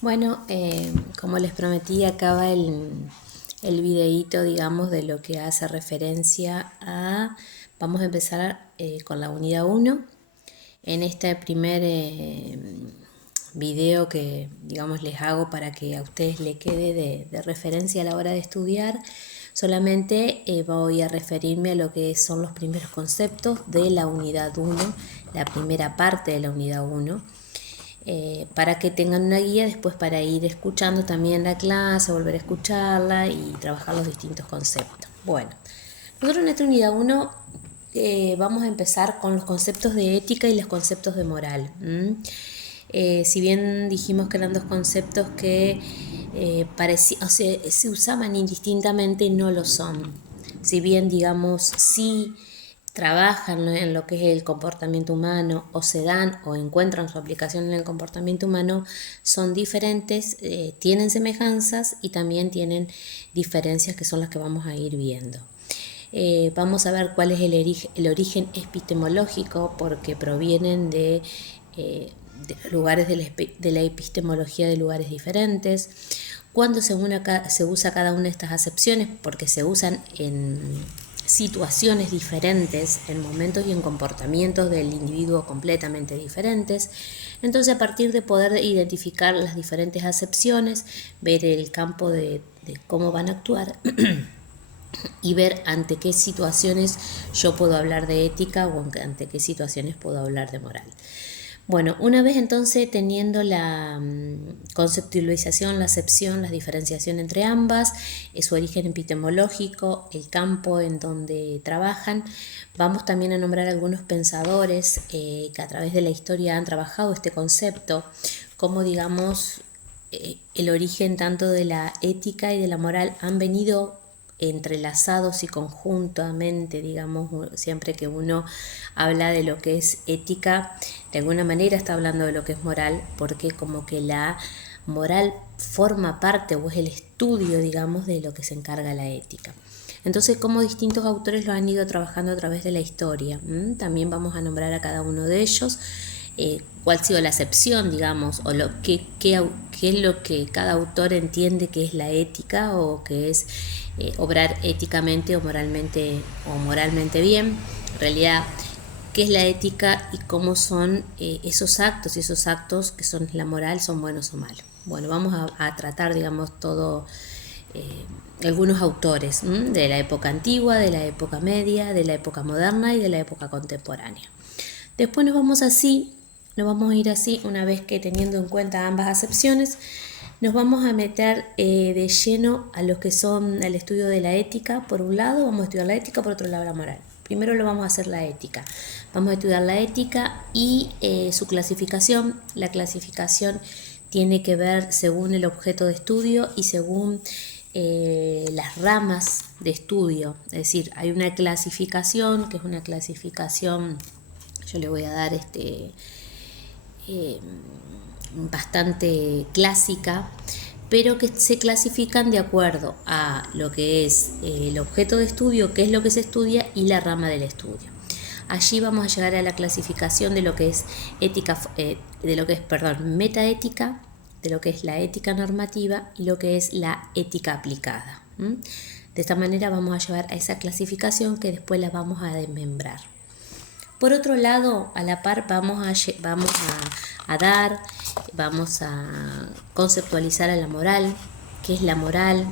Bueno, como les prometí, acaba el videíto, digamos, de lo que hace referencia a... Vamos a empezar con la unidad 1. En este primer video que, digamos, les hago para que a ustedes le quede de referencia a la hora de estudiar, solamente voy a referirme a lo que son los primeros conceptos de la unidad 1, la primera parte de la unidad 1. Para que tengan una guía después para ir escuchando también la clase, volver a escucharla y trabajar los distintos conceptos. Bueno, nosotros en esta unidad 1 vamos a empezar con los conceptos de ética y los conceptos de moral. Si bien dijimos que eran dos conceptos que se usaban indistintamente, no lo son. Si bien, digamos, sí trabajan en lo que es el comportamiento humano o se dan o encuentran su aplicación en el comportamiento humano, son diferentes, tienen semejanzas y también tienen diferencias que son las que vamos a ir viendo. Vamos a ver cuál es el origen epistemológico, porque provienen de lugares de la epistemología de lugares diferentes. Cuándo se usa cada una de estas acepciones, porque se usan en situaciones diferentes, en momentos y en comportamientos del individuo completamente diferentes. Entonces, a partir de poder identificar las diferentes acepciones, ver el campo de cómo van a actuar y ver ante qué situaciones yo puedo hablar de ética o ante qué situaciones puedo hablar de moral. Bueno, una vez entonces teniendo la conceptualización, la acepción, la diferenciación entre ambas, su origen epistemológico, el campo en donde trabajan, vamos también a nombrar algunos pensadores que a través de la historia han trabajado este concepto, como digamos el origen tanto de la ética y de la moral han venido entrelazados y conjuntamente, digamos, siempre que uno habla de lo que es ética, de alguna manera está hablando de lo que es moral, porque como que la moral forma parte o es el estudio, digamos, de lo que se encarga la ética. Entonces, como distintos autores lo han ido trabajando a través de la historia. También vamos a nombrar a cada uno de ellos, cuál ha sido la acepción, digamos, o qué es lo que cada autor entiende que es la ética o que es obrar éticamente o moralmente bien. En realidad, qué es la ética y cómo son esos actos, y esos actos que son la moral, son buenos o malos. Bueno, vamos a tratar, digamos, todo, algunos autores de la época antigua, de la época media, de la época moderna y de la época contemporánea. Después nos vamos a ir así, una vez que teniendo en cuenta ambas acepciones, nos vamos a meter de lleno a lo que son el estudio de la ética. Por un lado vamos a estudiar la ética, por otro lado la moral. Primero lo vamos a hacer la ética. Vamos a estudiar la ética y su clasificación. La clasificación tiene que ver según el objeto de estudio y según las ramas de estudio. Es decir, hay una clasificación que es una clasificación, yo le voy a dar bastante clásica, pero que se clasifican de acuerdo a lo que es el objeto de estudio, qué es lo que se estudia y la rama del estudio. Allí vamos a llegar a la clasificación de lo que es metaética, de lo que es la ética normativa y lo que es la ética aplicada. De esta manera vamos a llevar a esa clasificación que después la vamos a desmembrar. Por otro lado, a la par vamos a conceptualizar a la moral, qué es la moral,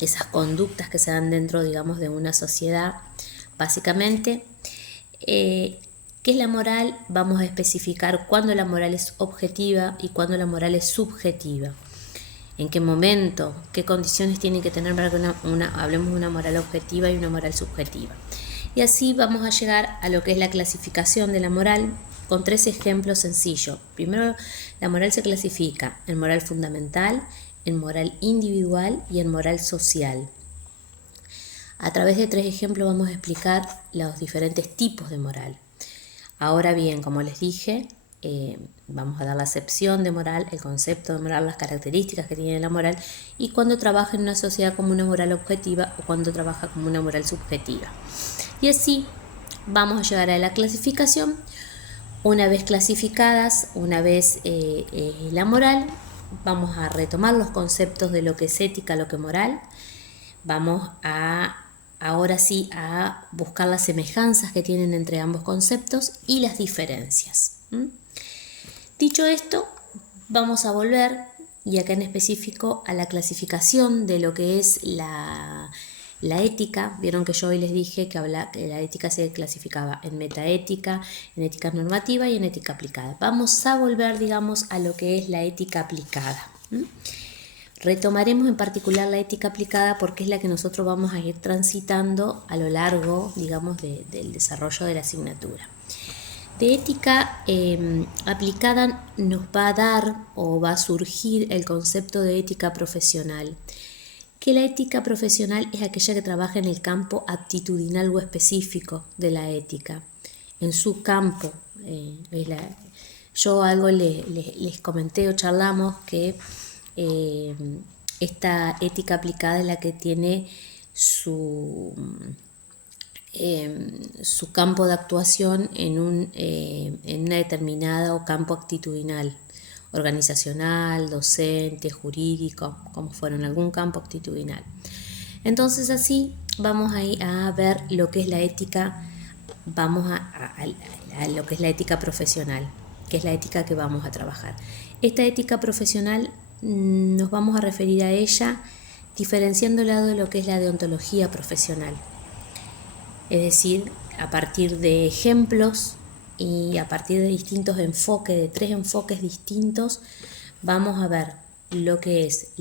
esas conductas que se dan dentro, digamos, de una sociedad, básicamente. ¿Qué es la moral? Vamos a especificar cuándo la moral es objetiva y cuándo la moral es subjetiva. En qué momento, qué condiciones tienen que tener para que hablemos de una moral objetiva y una moral subjetiva. Y así vamos a llegar a lo que es la clasificación de la moral con 3 ejemplos sencillos. Primero, la moral se clasifica en moral fundamental, en moral individual y en moral social. A través de 3 ejemplos vamos a explicar los diferentes tipos de moral. Ahora bien, como les dije, vamos a dar la acepción de moral, el concepto de moral, las características que tiene la moral y cuando trabaja en una sociedad como una moral objetiva o cuando trabaja como una moral subjetiva. Y así vamos a llegar a la clasificación Una vez clasificadas, una vez la moral, vamos a retomar los conceptos de lo que es ética, lo que es moral. Vamos a, ahora sí, a buscar las semejanzas que tienen entre ambos conceptos y las diferencias. Dicho esto, vamos a volver, y acá en específico, a la clasificación de lo que es la ética. Vieron que yo hoy les dije que la ética se clasificaba en metaética, en ética normativa y en ética aplicada. Vamos a volver, digamos, a lo que es la ética aplicada. Retomaremos en particular la ética aplicada porque es la que nosotros vamos a ir transitando a lo largo, digamos, del desarrollo de la asignatura. De ética aplicada nos va a dar o va a surgir el concepto de ética profesional, que la ética profesional es aquella que trabaja en el campo aptitudinal o específico de la ética, en su campo. Yo algo les comenté o charlamos que esta ética aplicada es la que tiene su campo de actuación en una determinada campo actitudinal, organizacional, docente, jurídico, como fueron, algún campo actitudinal. Entonces así vamos a ver lo que es la ética, vamos a lo que es la ética profesional, que es la ética que vamos a trabajar. Esta ética profesional nos vamos a referir a ella diferenciándola de lo que es la deontología profesional. Es decir, a partir de ejemplos y a partir de distintos enfoques, de 3 enfoques distintos, vamos a ver lo que es